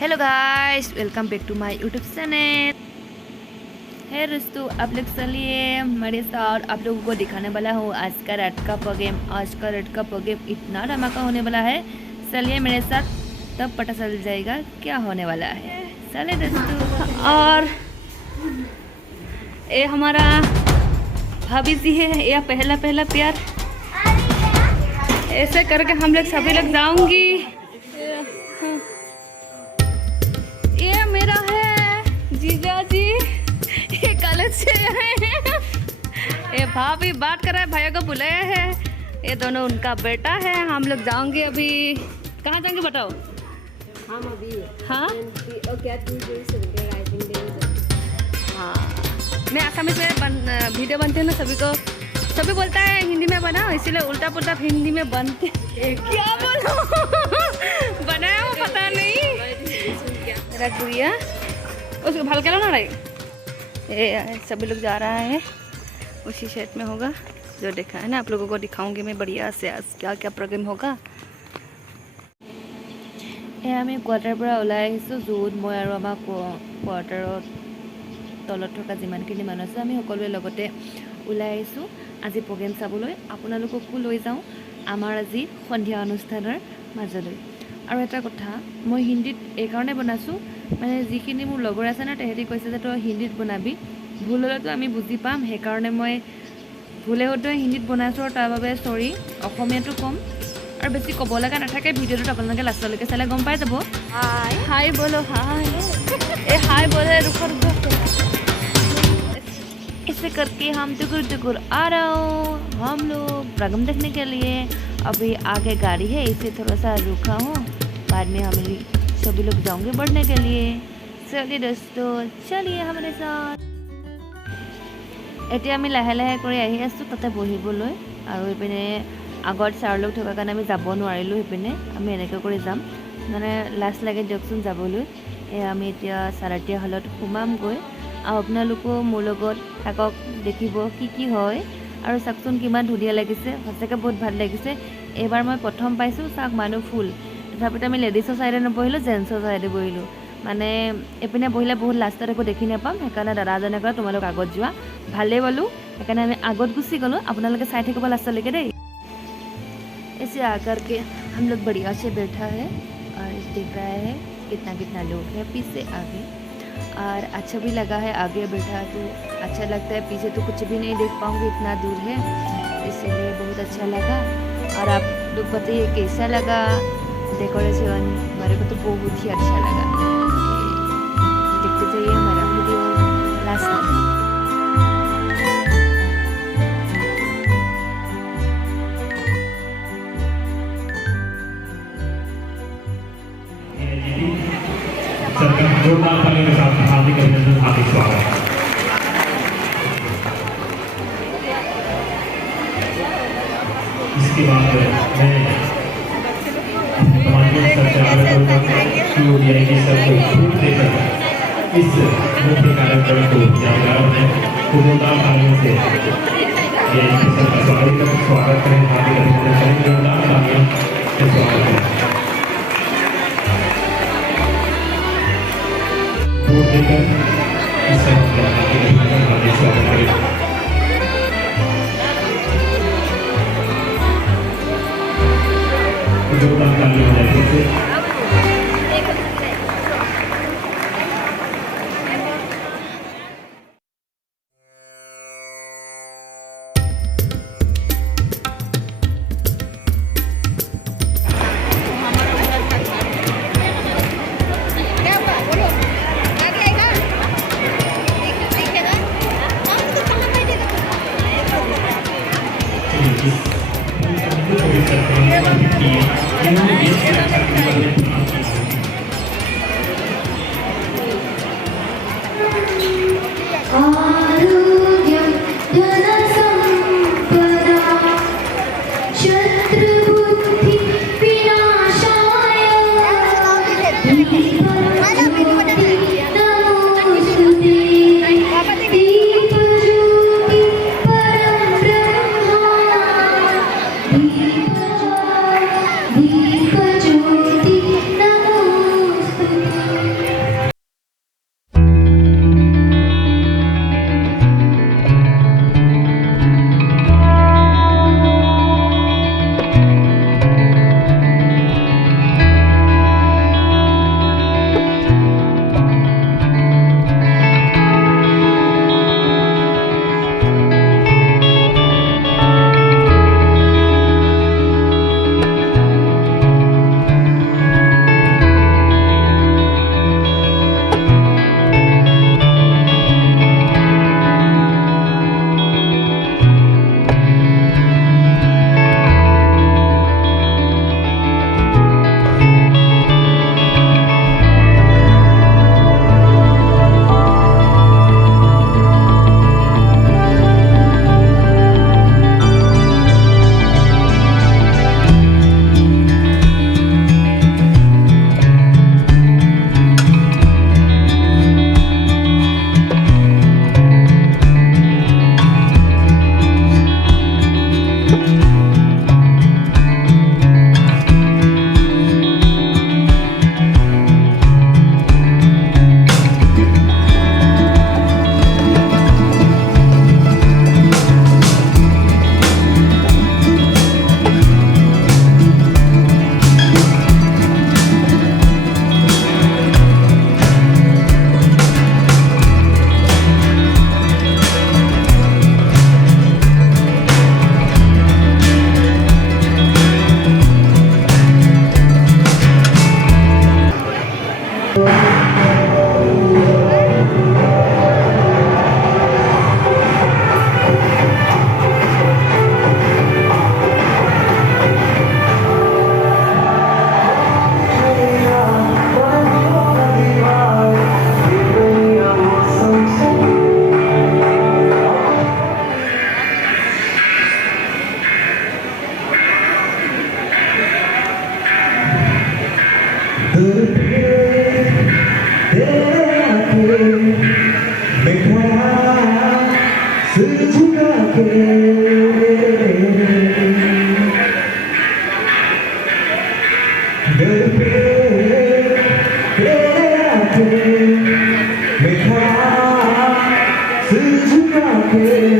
Hello guys, welcome back to my YouTube channel. है दोस्तों, आप लोग चलिए मेरे साथ आप लोगों को दिखाने वाला हूँ आज का रात का प्रोग्राम। आज का रात का प्रोग्राम इतना धमाका होने वाला है, चलिए मेरे साथ, तब पता चल जाएगा क्या होने वाला है। चलिए दोस्तों, और ये हमारा भाभी जी है, यह पहला पहला प्यार। ऐसे करके हम लोग सभी लोग जाऊंगी। ये मेरा है जीजा जी, ये कॉलेज से आए हैं। ये भाभी बात कर रहा है, भैया को बुलाया है। ये दोनों उनका बेटा है। हम लोग जाएंगे अभी। कहाँ जाएंगे बताओ? हम अभी हाँ हाँ, मैं आसामी से वीडियो बनते हैं ना, सभी बोलता है हिंदी में बनाओ, इसीलिए उल्टा पुल्टा हिंदी में बनते। क्या बोलो बनाया वो पता नहीं। मेरा गुड़िया उसको भल के लो ना रही। ये सभी लोग जा रहा है, उसी सेट में होगा जो देखा है ना। आप लोगों को दिखाऊंगी मैं बढ़िया से आज क्या क्या प्रोग्राम होगा। আমি কোৱাৰ্টাৰৰ পৰা ওলাই আহিছোঁ, য'ত মই আৰু আমাৰ কোৱাৰ্টাৰত তলত থকা যিমানখিনি মানুহ আছে আমি সকলোৱে লগতে ওলাই আহিছোঁ আজি প্ৰগ্ৰেম চাবলৈ। আপোনালোককো লৈ যাওঁ আমাৰ আজি সন্ধিয়া অনুষ্ঠানৰ মাজলৈ। আৰু এটা কথা, মই হিন্দীত এইকাৰণে বনাইছোঁ, মানে যিখিনি মোৰ লগৰ আছে ন, তেহেঁতি কৈছে যে তই হিন্দীত বনাবি, ভুল হ'লেতো আমি বুজি পাম, সেইকাৰণে মই ভুলে হয়তো হিন্দীত বনাইছোঁ। আৰু তাৰ বাবে চৰি, অসমীয়াটো কম और बेसी कब लगा नाथाके। भिडिओ अपने लास्टলৈকে চালে गम पाई যাব। हाय हाय बोलो, हाय ए हाय बोले, रुको रुको। ऐसे करके हम टुकुर आ रहा हूँ हम लोग प्रोग्राम देखने के लिए। अभी आगे गाड़ी है, इसे थोड़ा सा रुका हूँ, बाद में हम सभी लोग जाएंगे बढ़ने के लिए। चलिए दोस्तों, चलिए हमारे साथ। এতিয়া আমি লাহে লাহে কৰি আহি আছোঁ তাতে বহিবলৈ। আৰু এইপিনে আগত ছাৰ লোক থকাৰ কাৰণে আমি যাব নোৱাৰিলোঁ, সেইপিনে আমি এনেকৈ কৰি যাম, মানে লাজ লাগে দিয়কচোন যাবলৈ। আমি এতিয়া চাৰাতিয়া হলত সোমামগৈ, আৰু আপোনালোকো মোৰ লগত থাকক, দেখিব কি কি হয়। আৰু চাওকচোন কিমান ধুনীয়া লাগিছে, সঁচাকৈ বহুত ভাল লাগিছে। এইবাৰ মই প্ৰথম পাইছোঁ চাওক মানুহ ফুল, তথাপিতো আমি লেডিছৰ ছাইডে নবহিলোঁ, জেণ্টছৰ ছাইডে বহিলোঁ। মানে এইপিনে বহিলে বহুত লাষ্টত একো দেখি নাপাম, সেইকাৰণে দাদাজনে কয় তোমালোক আগত যোৱা, ভালেই পালোঁ, সেইকাৰণে আমি আগত গুচি গ'লোঁ। আপোনালোকে চাই থাকিব লাষ্টলৈকে দেই। ऐसे आकर के हम लोग बढ़िया से बैठा है और देख रहा है कितना लोग है पीछे आगे। और अच्छा भी लगा है, आगे बैठा तो अच्छा लगता है, पीछे तो कुछ भी नहीं देख पाऊँगी, इतना दूर है, इसलिए बहुत अच्छा लगा। और आप लोग बताइए कैसा लगा डेकोरेशन? हमारे को तो बहुत ही अच्छा लगा। देखते जाइए हमारा वीडियो लास्ट में। जोरदार तालियों के साथ हार्दिक अभिनंदन, हार्दिक स्वागत। इसके बाद मैं कमांडर सर से आग्रह करूंगा कि वो डीआईजी सर को फूल देकर इस मुख्य कार्यक्रम को यादगार बनाएं। तो जोरदार तालियों से डीआईजी सर का स्वागत करें, हार्दिक अभिनंदन करें, जोरदार तालियों से स्वागत करें। देकर इस स्वागत करें। जोरदार ताली हो जाए। दर पे तेरे आके मैं खड़ा सिर झुका के दर पे तेरे आके मैं खड़ा सिर झुका के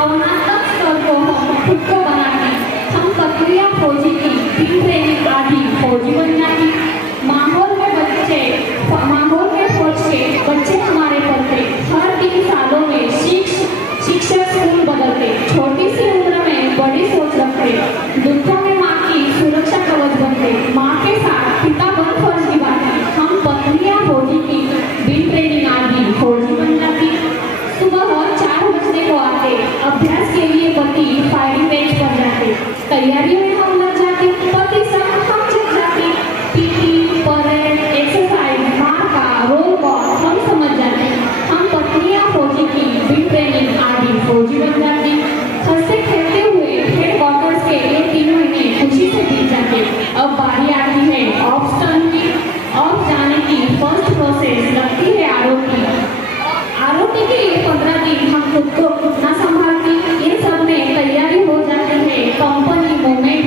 भावनात्मक स्तर को हम खुद को बनाती, हम प्रक्रिया फौजी की टीम ट्रेनिंग आदि फौजी बन जाती। माहौल में फौज के बच्चे हमारे पढ़ते, हर 3 सालों में शिक्षक स्कूल बदलते, छोटी सी उम्र में बड़ी सोच रखते, दुखों में माँ की सुरक्षा कवच बनते, माँ के साथ पिता बन फर्ज निभाते, हम पत्नियां फौजी की बिन ट्रेनिंग आदि फौजी बन जाती। सुबह 4 बजने को आते, अभ्यास के लिए पति फायरिंग रेंज पर जाते, तैयारियों में हम लग जाते, पति संग हम जग जाते, पीटी परेड एक्सरसाइज मार का रोल कॉल हम समझ जाते, हम पत्नियां फौजी की बिन ट्रेनिंग आदि फौजी बन जाती। हंसते खेलते हुए हेडक्वार्टर्स के ये 3 महीने खुशी से बीत जाते। अब बारी आती है ऑफ टर्न की, ऑफ जाने की फर्स्ट प्रोसेस लगती है आरोपी। आरोपी के लिए 15 दिन हम खुद को कितना संभालती, इन सब में तैयारी हो जाती है कंपनी मूवमेंट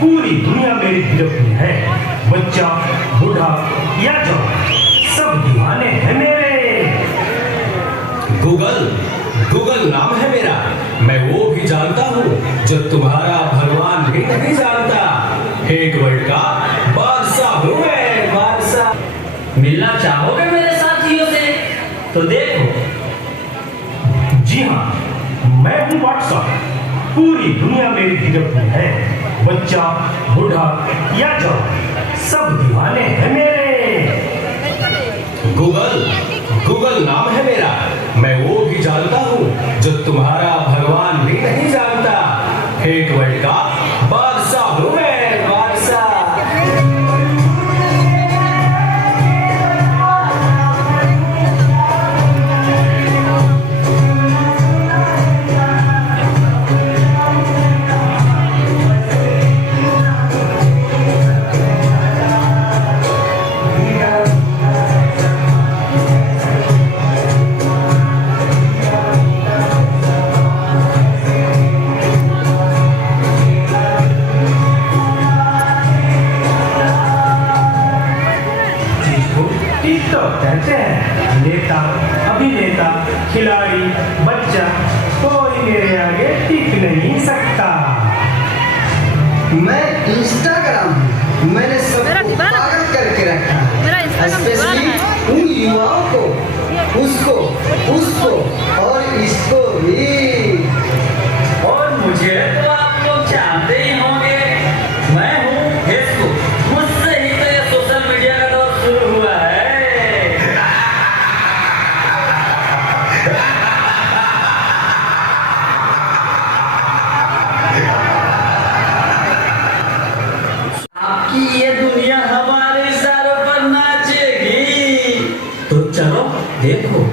पूरी दुनिया मेरी गिरफ्त में है। बच्चा, बूढ़ा या जवान, सब दीवाने हैं मेरे। गूगल नाम है मेरा, मैं वो भी जानता हूँ जो तुम्हारा भगवान भी नहीं जानता। एक वर्ल्ड का बादशाह हूँ मैं, बादशाह। मिलना चाहोगे मेरे साथियों से? तो देखो। जी हाँ, मैं हूँ बादशाह, पूरी दुनिया मेरी गिरफ्त में है। बच्चा, बूढ़ा या जवान, सब दीवाने हैं मेरे। गूगल नाम है मेरा, मैं वो भी जानता हूँ जो तुम्हारा भगवान भी नहीं जानता। एक वर्ल्ड का बादशाह हूँ मैं, बादशाह। टिकटॉक कहते हैं। नेता, अभिनेता, खिलाड़ी, बच्चा, कोई मेरे आगे टिक नहीं सकता। मैं इंस्टाग्राम हूँ, मैंने सबको पागल करके रखा है, स्पेशली उन युवाओं को, उसको और इसको भी। और मुझे तो आप लोग जानते ही होंगे, मैं हूँ फेसबुक। मुझसे ही तो ये सोशल मीडिया का दौर शुरू हुआ है। आपकी ये दुनिया हमारे इशारों पर नाचेगी। तो चलो देखो।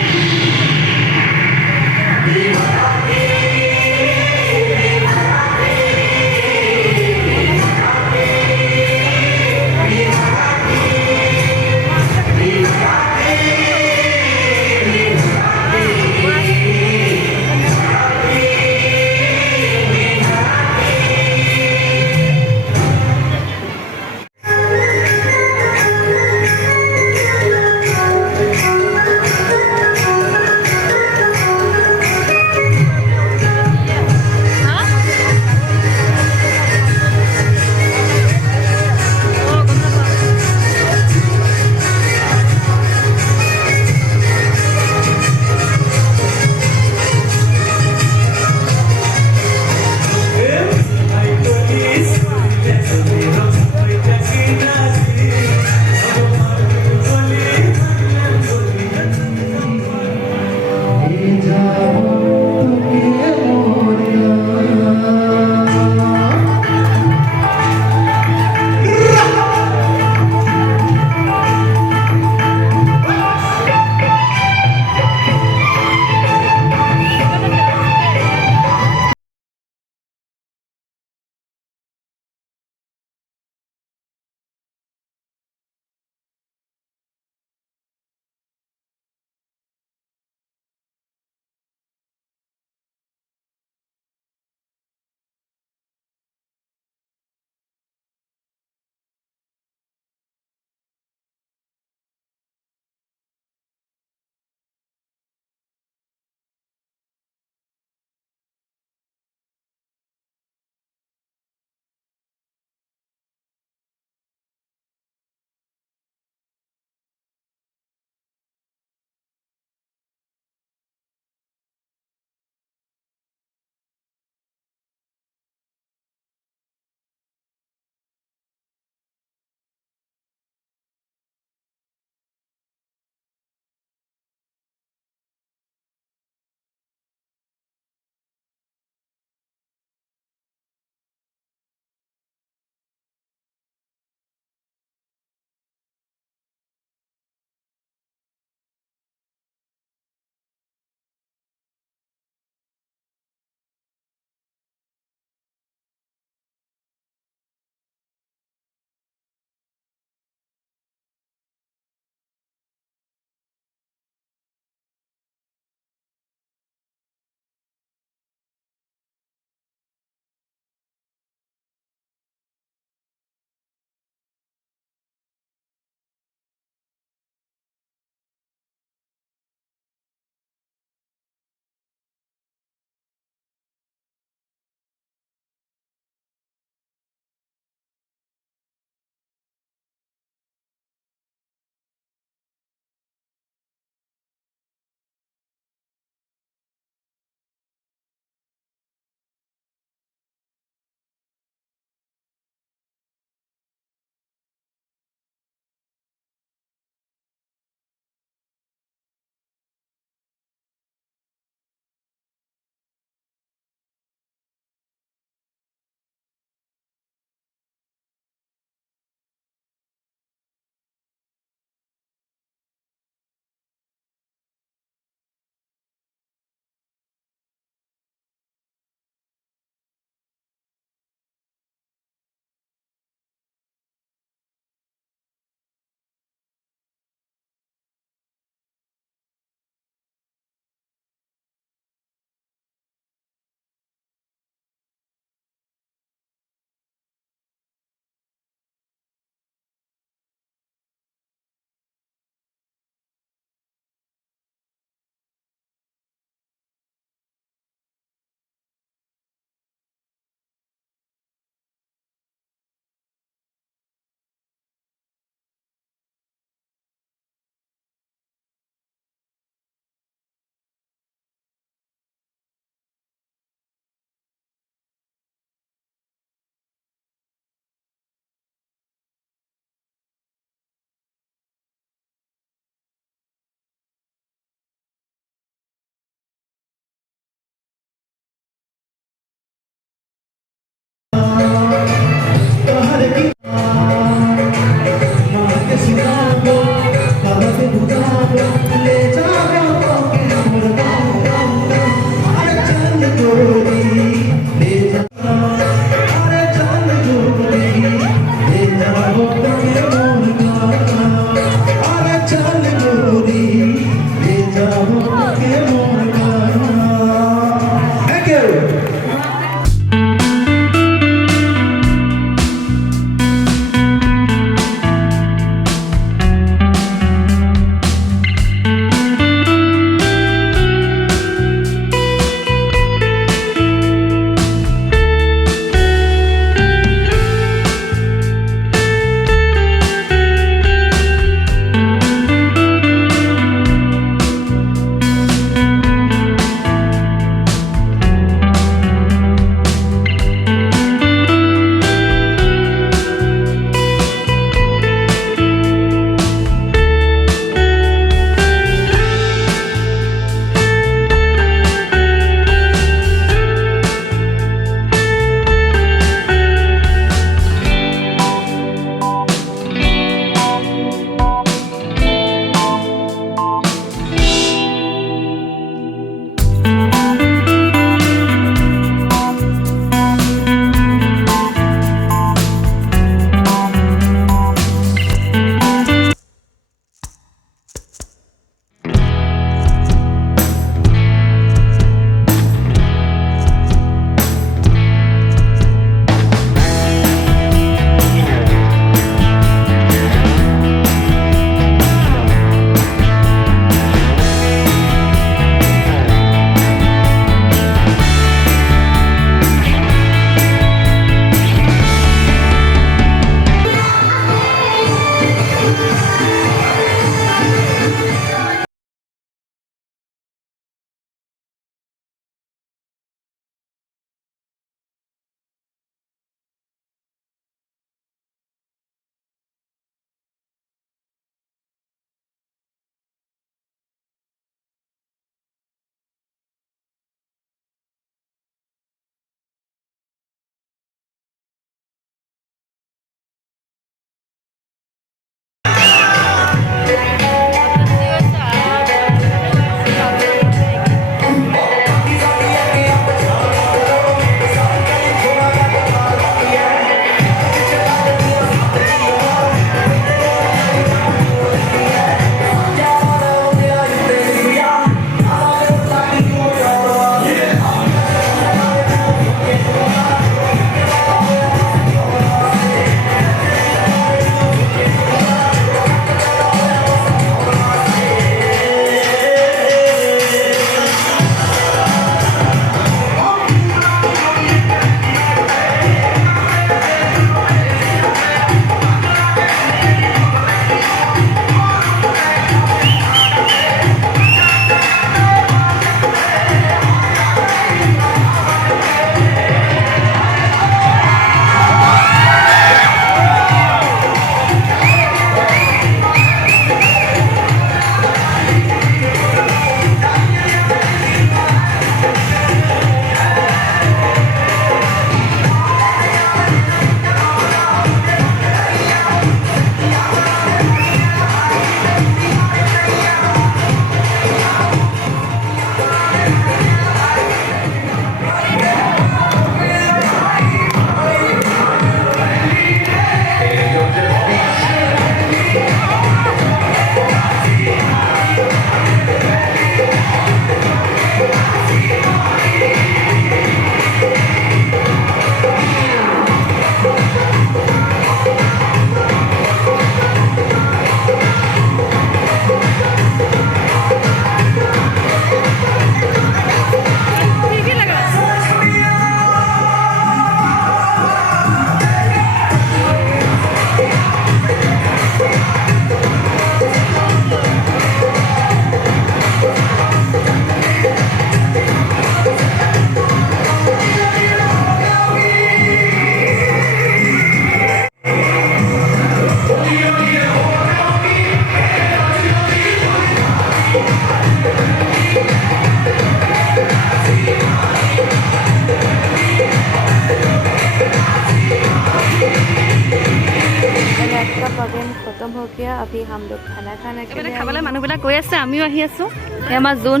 खत्म हो गया। अभी हम लोग खाना खाने के लिए खाबले মানুহবিলাক গৈ আছে, আমিও আহি আছো। এই আমাৰ জোন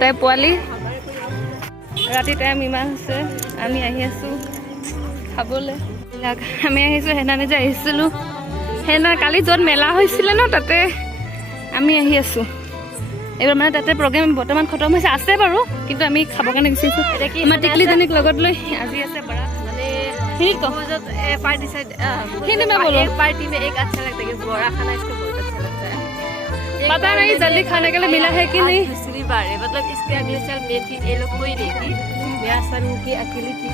তাই পোৱালি ৰাতি টাইম ইমান হৈছে, আমি আহি আছো খাবলৈ। আমি আহিছোঁ সেইদিনা যে আহিছিলোঁ, সেইদিনা কালি য'ত মেলা হৈছিলে ন তাতে আমি আহি আছোঁ। এইবাৰ মানে তাতে প্ৰগ্ৰেম বৰ্তমান খতম হৈছে, আছে বাৰু, কিন্তু আমি খাবৰ কাৰণে গুচিছোঁ। আমাৰ টিকলিজনীক লগত লৈ আজি আছে বৰা पार्टी साइड हिंदी में बोलो। पार्टी में एक अच्छा लगता है कि बोरा खाना इसको बहुत अच्छा लगता है। पता नहीं जल्दी खाने के लिए मिला है कि नहीं। दूसरी बार है, मतलब इसके अगले साल मैं थी, ये लोग कोई नहीं थी, मैं सरू की अकेली थी।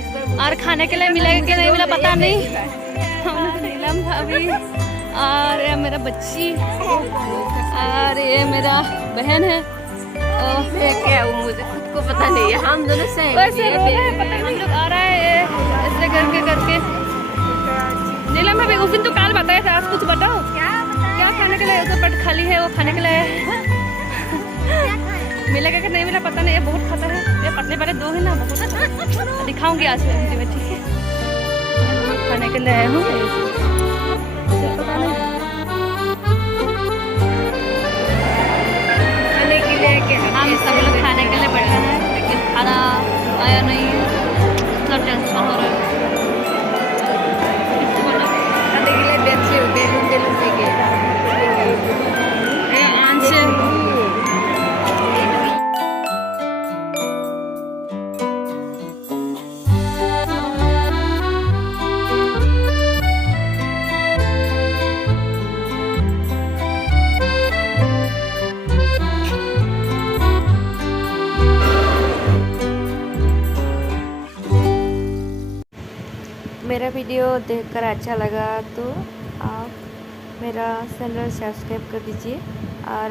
इस बार और खाने के लिए मिला कि नहीं मिला पता नहीं। हम लोग नीलम भाभी और ये मेरा बच्ची और ये मेरा बहन है। क्या वो मुझे खुद को पता नहीं है, हम दोनों से वैसे रो रहे हैं, पता नहीं हम लोग आ रहा है ऐसे करके। नीलम भाभी उस दिन तो काल बताया था, आज कुछ बताओ क्या खाने के लिए। तो पट खाली है वो खाने के लिए मिलेगा कि नहीं मिला पता नहीं। ये बहुत खाता है, ये पतले पतले दो है ना, बहुत दिखाऊंगी आज मैं वीडियो में, ठीक है। खाने के लिए आया हूँ, पता नहीं खाने के लिए क्या। हम सब लोग खाने के लिए बैठे हैं, लेकिन खाना आया नहीं, तो टेंशन हो रहा है। खाने के लिए बैठे हो, बेलून लेके आंचे मेरा वीडियो देखकर अच्छा लगा तो आप मेरा चैनल सब्सक्राइब कर दीजिए और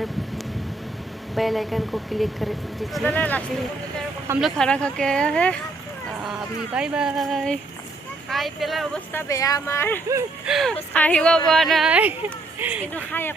बेल आइकन को क्लिक कर दीजिए। हम लोग खाना खा के आया है अभी, बाय बाय। খাই পেলাই অৱস্থা বেয়া আমাৰ আহিব পৰা নাই। কিন্তু খাই